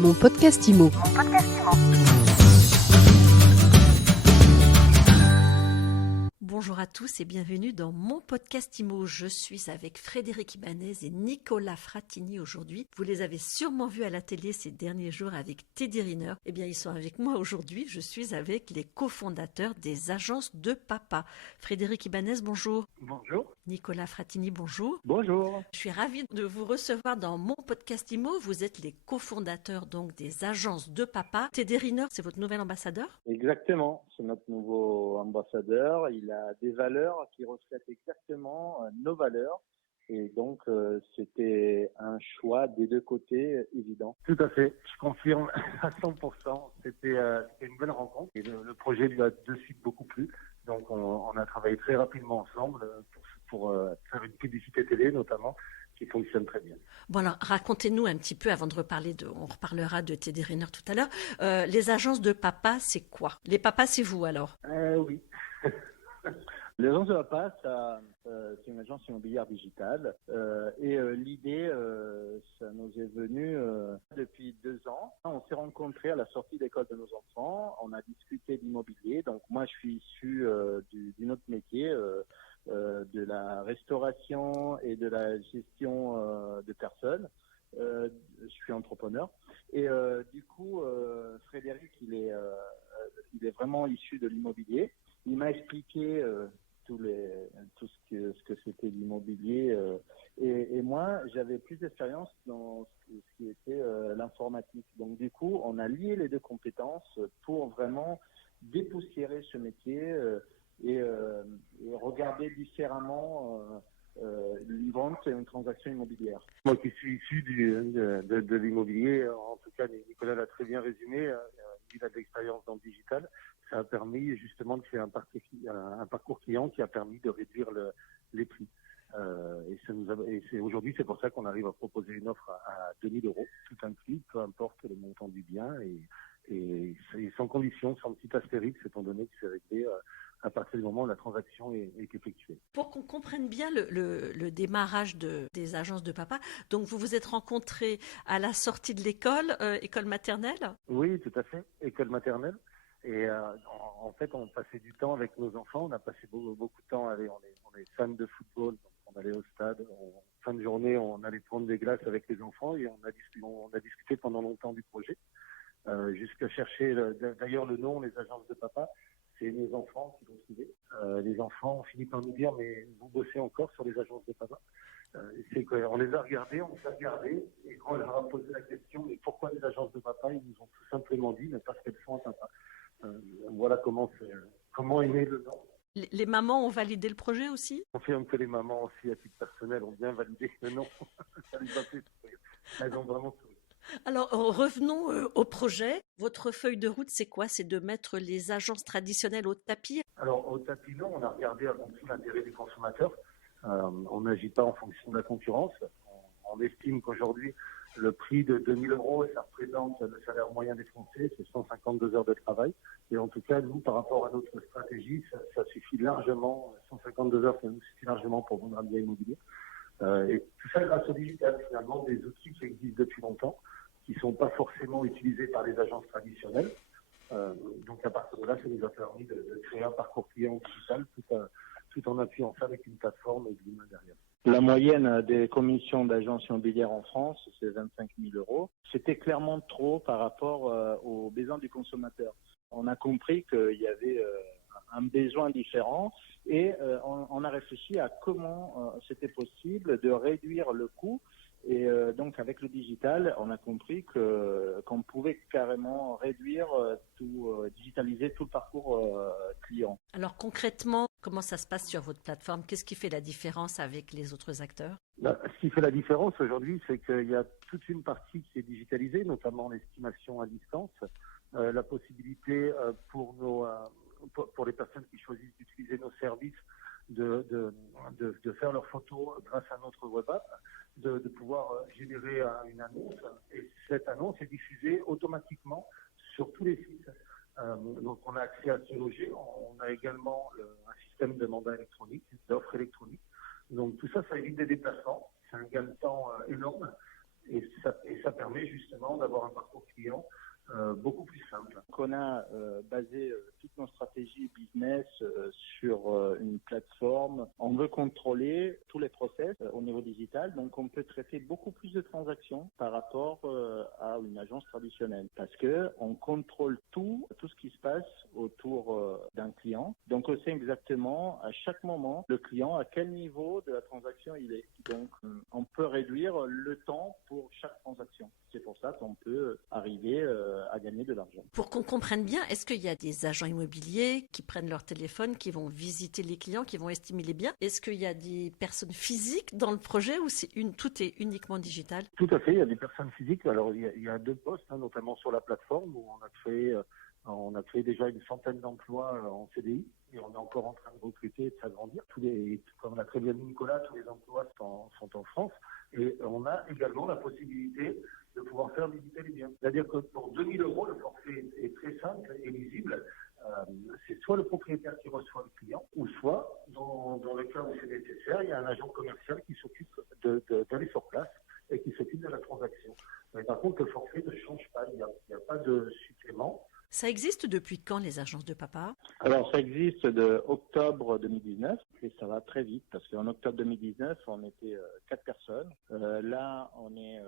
Mon podcast IMO. Bonjour à tous et bienvenue dans mon podcast IMO. Je suis avec Frédéric Ibanez et Nicolas Fratini aujourd'hui. Vous les avez sûrement vus à la télé ces derniers jours avec Teddy Riner. Eh bien, ils sont avec moi aujourd'hui. Je suis avec les cofondateurs des agences de papa. Frédéric Ibanez, bonjour. Bonjour. Nicolas Fratini, bonjour. Bonjour. Je suis ravie de vous recevoir dans mon podcast IMO. Vous êtes les cofondateurs donc des agences de papa. Teddy Riner, c'est votre nouvel ambassadeur ? Exactement, c'est notre nouveau ambassadeur. Il a des valeurs qui reflètent exactement nos valeurs. Et donc, c'était un choix des deux côtés évident. Tout à fait, je confirme à 100%. C'était une bonne rencontre et le projet lui a de suite beaucoup plu. Donc, on a travaillé très rapidement ensemble pour faire une publicité télé notamment qui fonctionne très bien. Bon alors, racontez-nous un petit peu avant de reparler on reparlera de Teddy Riner tout à l'heure. Les agences de papa, c'est quoi ? Les papas, c'est vous alors ? Oui. L'agence de papa, c'est une agence immobilière digitale et l'idée, ça nous est venu depuis 2 ans. On s'est rencontrés à la sortie d'école de nos enfants, on a discuté d'immobilier. Donc moi, je suis issu d'un autre métier, de la restauration et de la gestion de personnes. Je suis entrepreneur et du coup, Frédéric, il est vraiment issu de l'immobilier. Il m'a expliqué tout ce que c'était l'immobilier et moi j'avais plus d'expérience dans ce qui était l'informatique. Donc du coup on a lié les deux compétences pour vraiment dépoussiérer ce métier et regarder différemment une vente et une transaction immobilière. Moi qui suis issu de l'immobilier, en tout cas Nicolas l'a très bien résumé, il a de l'expérience dans le digital. Ça a permis justement de faire un parcours client qui a permis de réduire les prix. Aujourd'hui, c'est pour ça qu'on arrive à proposer une offre à 2 000 €, tout inclus, peu importe le montant du bien, et sans condition, sans petit astérix, étant donné que c'est réglé à partir du moment où la transaction est effectuée. Pour qu'on comprenne bien le démarrage des agences de papa, donc vous vous êtes rencontrés à la sortie de l'école, école maternelle ? Oui, tout à fait, école maternelle. Et en fait, on passait du temps avec nos enfants. On a passé beaucoup de temps. On est fans de football, donc on allait au stade. Fin de journée, on allait prendre des glaces avec les enfants et on a discuté pendant longtemps du projet, jusqu'à chercher. D'ailleurs, le nom, les agences de papa, c'est mes enfants qui l'ont trouvé. Les enfants ont fini par nous dire, mais vous bossez encore sur les agences de papa ? C'est qu'on les a regardés, on s'est regardés, et quand on leur a posé la question, mais pourquoi les agences de papa, ils nous ont tout simplement dit, mais parce qu'elles sont un papa. Voilà comment est né le nom. Les mamans ont validé le projet aussi ? On confirme que les mamans aussi, à titre personnel, ont bien validé le nom. Ça les a fait sourire. Elles ont vraiment souri. Alors, revenons au projet. Votre feuille de route, c'est quoi ? C'est de mettre les agences traditionnelles au tapis ? Alors, au tapis, non, on a regardé avant tout l'intérêt des consommateurs. On n'agit pas en fonction de la concurrence. On estime qu'aujourd'hui, le prix de 2 000 €, ça représente le salaire moyen des Français, c'est 152 heures de travail. Et en tout cas, nous, par rapport à notre stratégie, ça suffit largement, 152 heures, ça nous suffit largement pour vendre un bien immobilier. Et tout ça grâce au digital, finalement, des outils qui existent depuis longtemps, qui ne sont pas forcément utilisés par les agences traditionnelles. Donc à partir de là, ça nous a permis de créer un parcours client digital tout en appuyant ça avec une plateforme et de l'humain derrière. La moyenne des commissions d'agences immobilières en France, c'est 25 000 €. C'était clairement trop par rapport aux besoins du consommateur. On a compris qu'il y avait un besoin différent et on a réfléchi à comment c'était possible de réduire le coût. Et donc avec le digital, on a compris qu'on pouvait carrément réduire digitaliser tout le parcours client. Alors concrètement, comment ça se passe sur votre plateforme ? Qu'est-ce qui fait la différence avec les autres acteurs ? Ce qui fait la différence aujourd'hui, c'est qu'il y a toute une partie qui est digitalisée, notamment l'estimation à distance, la possibilité pour les personnes qui choisissent d'utiliser nos services de faire leurs photos grâce à notre web app, de pouvoir générer une annonce, et cette annonce est diffusée automatiquement sur tous les sites. Donc on a accès à ce loger, on a également un système de mandat électronique, d'offres électroniques. Donc tout ça, ça évite des déplacements, c'est un gain de temps énorme. et ça permet justement d'avoir un parcours client beaucoup plus simple. On a basé toutes nos stratégies business sur une plateforme. On veut contrôler tous les process au niveau digital, donc on peut traiter beaucoup plus de transactions par rapport à une agence traditionnelle parce que on contrôle tout ce qui se passe autour d'un client. Donc on sait exactement à chaque moment le client à quel niveau de la transaction il est. Donc on peut réduire le temps pour chaque transaction. C'est pour ça qu'on peut arriver à gagner de l'argent. Pour qu'on comprenne bien, est-ce qu'il y a des agents immobiliers qui prennent leur téléphone, qui vont visiter les clients, qui vont estimer les biens? Est-ce qu'il y a des personnes physiques dans le projet ou tout est uniquement digital? Tout à fait, il y a des personnes physiques. Alors il y a 2 postes, notamment sur la plateforme où on a créé déjà une centaine d'emplois en CDI et on est encore en train de recruter et de s'agrandir. Comme l'a très bien dit Nicolas, tous les emplois sont en France et on a également la possibilité de pouvoir faire visiter les biens. C'est-à-dire que pour 2 000 €, le forfait est très simple et lisible. C'est soit le propriétaire qui reçoit le client, ou soit, dans le cas où c'est nécessaire, il y a un agent commercial qui s'occupe d'aller sur place et qui s'occupe de la transaction. Mais par contre, le forfait ne change pas, il n'y a pas de supplément. Ça existe depuis quand, les agences de papa? Alors, ça existe de octobre 2019 et ça va très vite parce qu'en octobre 2019, on était 4 personnes. Là, on est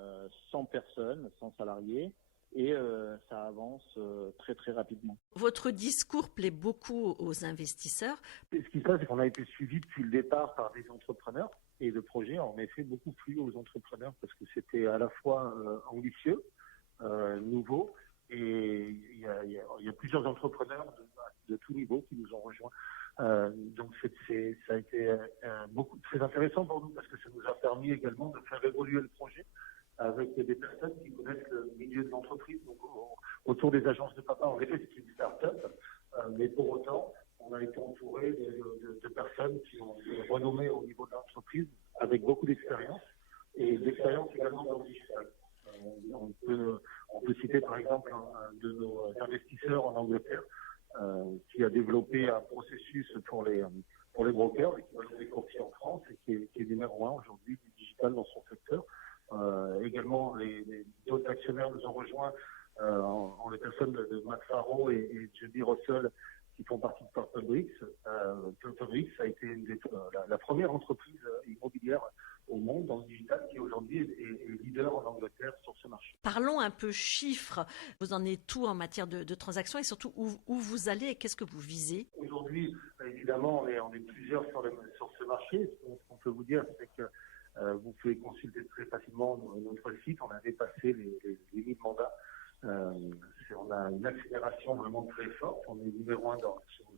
100 personnes, 100 salariés et ça avance très, très rapidement. Votre discours plaît beaucoup aux investisseurs. Et ce qui se passe, c'est qu'on a été suivi depuis le départ par des entrepreneurs et le projet a en effet beaucoup plu aux entrepreneurs parce que c'était à la fois ambitieux, nouveau. Et il y a plusieurs entrepreneurs de tout niveau qui nous ont rejoints. Donc ça a été très intéressant pour nous parce que ça nous a permis également de faire évoluer le projet avec des personnes qui connaissent le milieu de l'entreprise. Donc autour des agences de papa, en effet, c'est une start-up, mais pour autant, on a été entouré de personnes qui ont été renommées au niveau de l'entreprise avec beaucoup d'expérience et d'expérience également dans le digital. On peut citer par exemple un de nos investisseurs en Angleterre qui a développé un processus pour les brokers, l'équivalent des courtiers en France, et qui est numéro 1 aujourd'hui du digital dans son secteur. Également, d'autres actionnaires nous ont rejoints en les personnes de Matt Farrow et Judy Russell qui font partie de Purplebricks. Purplebricks a été la première entreprise immobilière au monde dans le digital qui aujourd'hui est leader en Angleterre sur ce marché. Parlons un peu chiffres. Vous en êtes tout en matière de transactions et surtout où vous allez et qu'est-ce que vous visez? Aujourd'hui, évidemment, on est plusieurs sur ce marché. Ce qu'on peut vous dire, c'est que vous pouvez consulter très facilement notre site. On a dépassé les 1000 mandats. On a une accélération vraiment très forte. On est numéro 1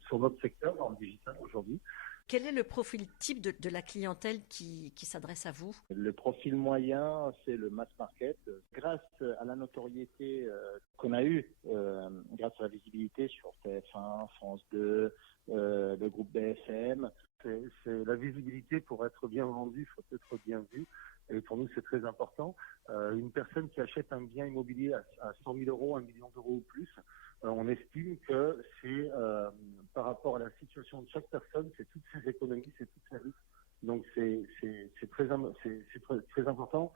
sur notre secteur, dans le digital aujourd'hui. Quel est le profil type de la clientèle qui s'adresse à vous? Le profil moyen, c'est le mass market. Grâce à la notoriété qu'on a eue, grâce à la visibilité sur TF1, France 2, le groupe BFM, c'est la visibilité pour être bien vendu, il faut être bien vu. Et pour nous, c'est très important. Une personne qui achète un bien immobilier à 100 000 €, 1 million d'euros ou plus, on estime que c'est par rapport à la situation de chaque personne, c'est toutes ses économies, c'est toute sa vie. Donc c'est très important,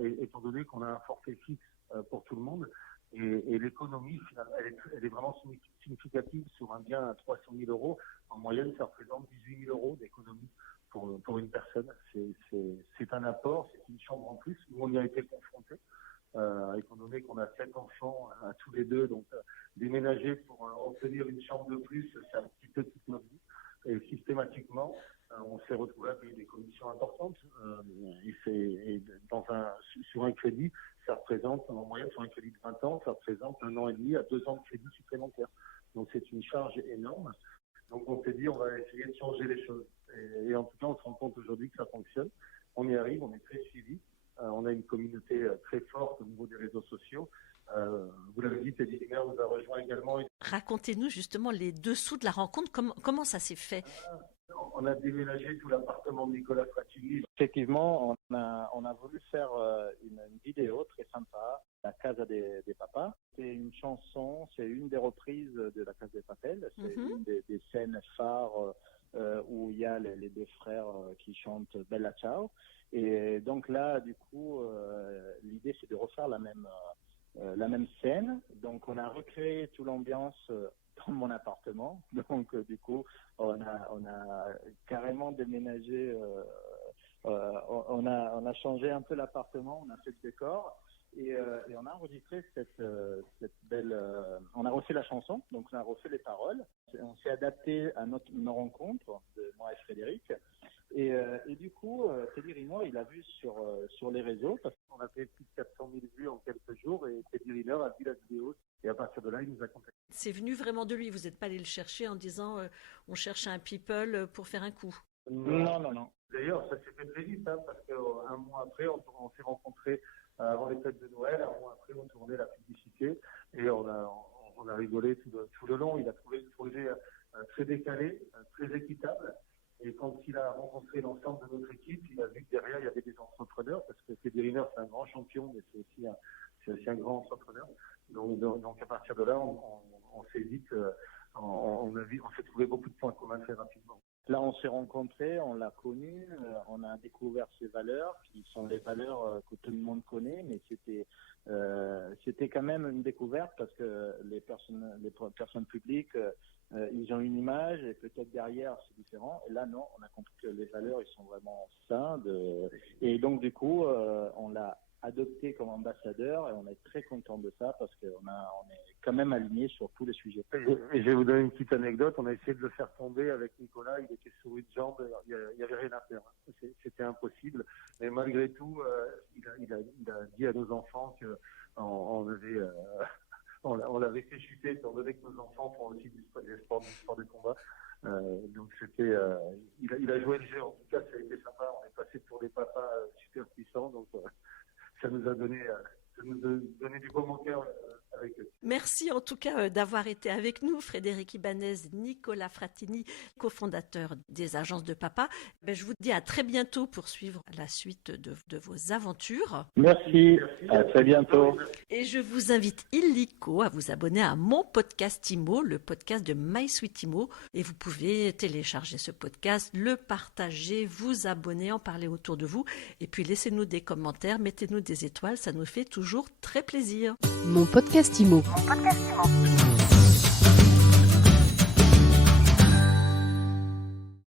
étant donné qu'on a un forfait fixe pour tout le monde. Et l'économie, finalement, elle est vraiment significative sur un bien à 300 000 €. En moyenne, ça représente 18 000 € d'économie pour une personne. C'est un apport, c'est une chambre en plus. Nous, on y a été confrontés, étant donné qu'on a 7 enfants à tous les deux. Donc, déménager pour obtenir une chambre de plus, c'est un petit peu toute notre vie. Et systématiquement, on s'est retrouvé à payer des commissions importantes. Sur un crédit, ça représente, en moyenne, sur un crédit de 20 ans, ça représente 1 an et demi à 2 ans de crédit supplémentaire. Donc, c'est une charge énorme. Donc, on s'est dit, on va essayer de changer les choses. Et en tout cas, on se rend compte aujourd'hui que ça fonctionne. On y arrive, on est très suivi. On a une communauté très forte au niveau des réseaux sociaux. Vous l'avez dit, Teddy Limer nous a rejoint également. Racontez-nous justement les dessous de la rencontre. Comment ça s'est fait? On a déménagé tout l'appartement de Nicolas Fratini. Effectivement, on a voulu faire une vidéo très sympa, La Casa des Papas. C'est une chanson, c'est une des reprises de La Casa des Papel. C'est une des scènes phares où il y a les deux frères qui chantent Bella Ciao. Et donc là, du coup, l'idée c'est de refaire la même scène. Donc on a recréé toute l'ambiance dans mon appartement. Donc du coup, on a carrément déménagé. On a changé un peu l'appartement, on a fait le décor. Et on a enregistré cette belle. On a refait la chanson, donc on a refait les paroles. On s'est adapté à nos rencontres de moi et Frédéric. Et du coup, Teddy Riner, il a vu sur les réseaux, parce qu'on a fait plus de 400 000 vues en quelques jours, et Teddy Riner a vu la vidéo. Et à partir de là, il nous a contactés. C'est venu vraiment de lui, vous n'êtes pas allé le chercher en disant on cherche un people pour faire un coup. Non. D'ailleurs, ça s'est fait très vite, parce qu'un mois après, on s'est rencontrés avant les fêtes de Noël. Un mois après, on tournait la publicité et on a rigolé tout le long. Il a trouvé le projet très décalé, très équitable. Et quand il a rencontré l'ensemble de notre équipe, il a vu que derrière, il y avait des entrepreneurs, parce que Teddy Riner, c'est un grand champion, mais c'est aussi un grand entrepreneur. Donc à partir de là, on s'est dit qu'on s'est trouvé beaucoup de points communs très rapidement. Là, on s'est rencontrés, on l'a connu, on a découvert ses valeurs, qui sont les valeurs que tout le monde connaît, mais c'était quand même une découverte parce que les personnes publiques, ils ont une image et peut-être derrière c'est différent. Et là, non, on a compris que les valeurs, ils sont vraiment sains. Et donc, du coup, on l'a adopté comme ambassadeur et on est très content de ça parce qu'on est quand même aligné sur tous les sujets. Et je vais vous donner une petite anecdote. On a essayé de le faire tomber avec Nicolas. Il était sur une jambe. Il n'y avait rien à faire. C'était impossible. Mais malgré tout, il a dit à nos enfants qu'on l'avait fait chuter étant donné que nos enfants font aussi du sport de combat. Donc il a joué le jeu. En tout cas, ça a été sympa. On est passé pour des papas super puissants. Donc ça nous a donné du beau cœur avec eux. Merci en tout cas d'avoir été avec nous, Frédéric Ibanez, Nicolas Fratini, cofondateur des agences de papa. Je vous dis à très bientôt pour suivre la suite de vos aventures. Merci, à très bientôt. Et je vous invite illico à vous abonner à mon podcast IMO, le podcast de My Sweet IMO. Et vous pouvez télécharger ce podcast, le partager, vous abonner, en parler autour de vous. Et puis laissez-nous des commentaires, mettez-nous des étoiles, ça nous fait toujours très plaisir. Mon podcast IMO. Mon podcast IMO.